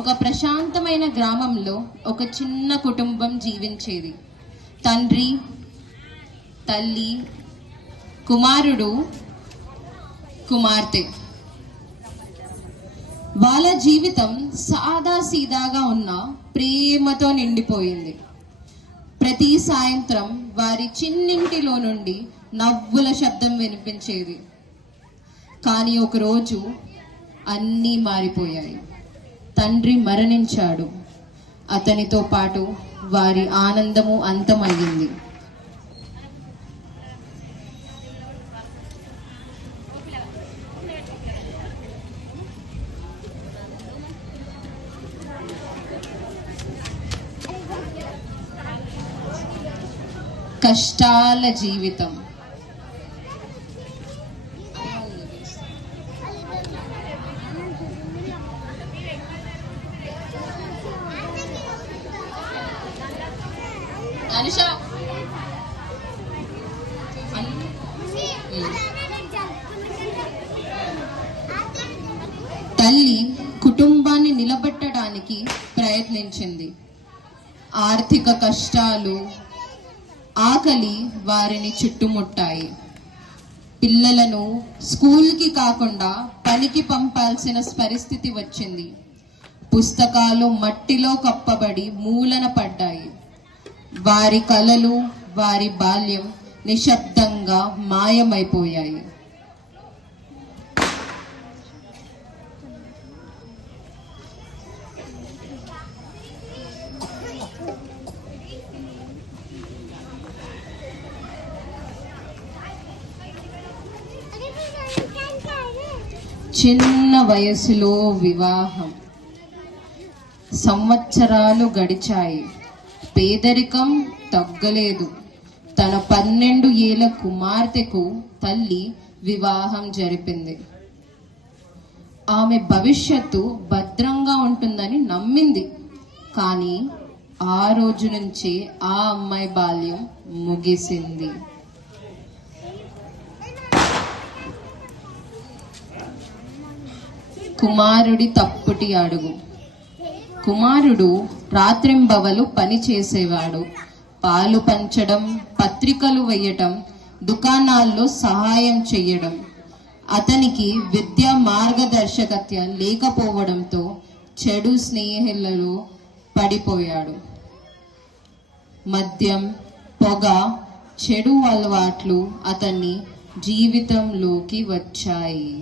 ఒక ప్రశాంతమైన గ్రామంలో ఒక చిన్న కుటుంబం జీవించేది. తండ్రి, తల్లి, కుమారుడు, కుమార్తె. వాళ్ళ జీవితం సాదా సీదాగా ఉన్న ప్రేమతో నిండిపోయింది. ప్రతి సాయంత్రం వారి చిన్నింటిలో నుండి నవ్వుల శబ్దం వినిపించేది. కానీ ఒకరోజు అన్నీ మారిపోయాయి. తండ్రి మరణించాడు. అతనితో పాటు వారి ఆనందము అంతమయ్యింది. కష్టాల జీవితం. తల్లి కుటుంబాన్ని నిలబెట్టడానికి ప్రయత్నించింది. ఆర్థిక కష్టాలు, ఆకలి వారిని చుట్టుముట్టాయి. పిల్లలను స్కూల్కి కాకుండా పనికి పంపాల్సిన పరిస్థితి వచ్చింది. పుస్తకాలు మట్టిలో కప్పబడి మూలన పడ్డాయి. వారి కలలు, వారి బాల్యం నిశ్శబ్దంగా మాయమైపోయాయి. చిన్న వయసులో వివాహం. సంవత్సరాలు గడిచాయి. పేదరికం తగ్గలేదు. తన 12 ఏళ్ల కుమార్తెకు తల్లి వివాహం జరిపింది. ఆమె భవిష్యత్తు భద్రంగా ఉంటుందని నమ్మింది. కానీ ఆ రోజు నుంచి ఆ అమ్మాయి బాల్యం ముగిసింది. కుమారుడి తప్పుటి అడుగు. కుమారుడు రాత్రింబవలు పని చేసేవాడు. పాలు పంచడం, పత్రికలు వేయటం, దుకాణాల్లో సహాయం చేయడం. అతనికి విద్యా మార్గదర్శకత్వం లేకపోవడంతో చెడు స్నేహితులలో పడిపోయాడు. మద్యం, పొగ, చెడు అలవాట్లు అతన్ని జీవితంలోకి వచ్చాయి.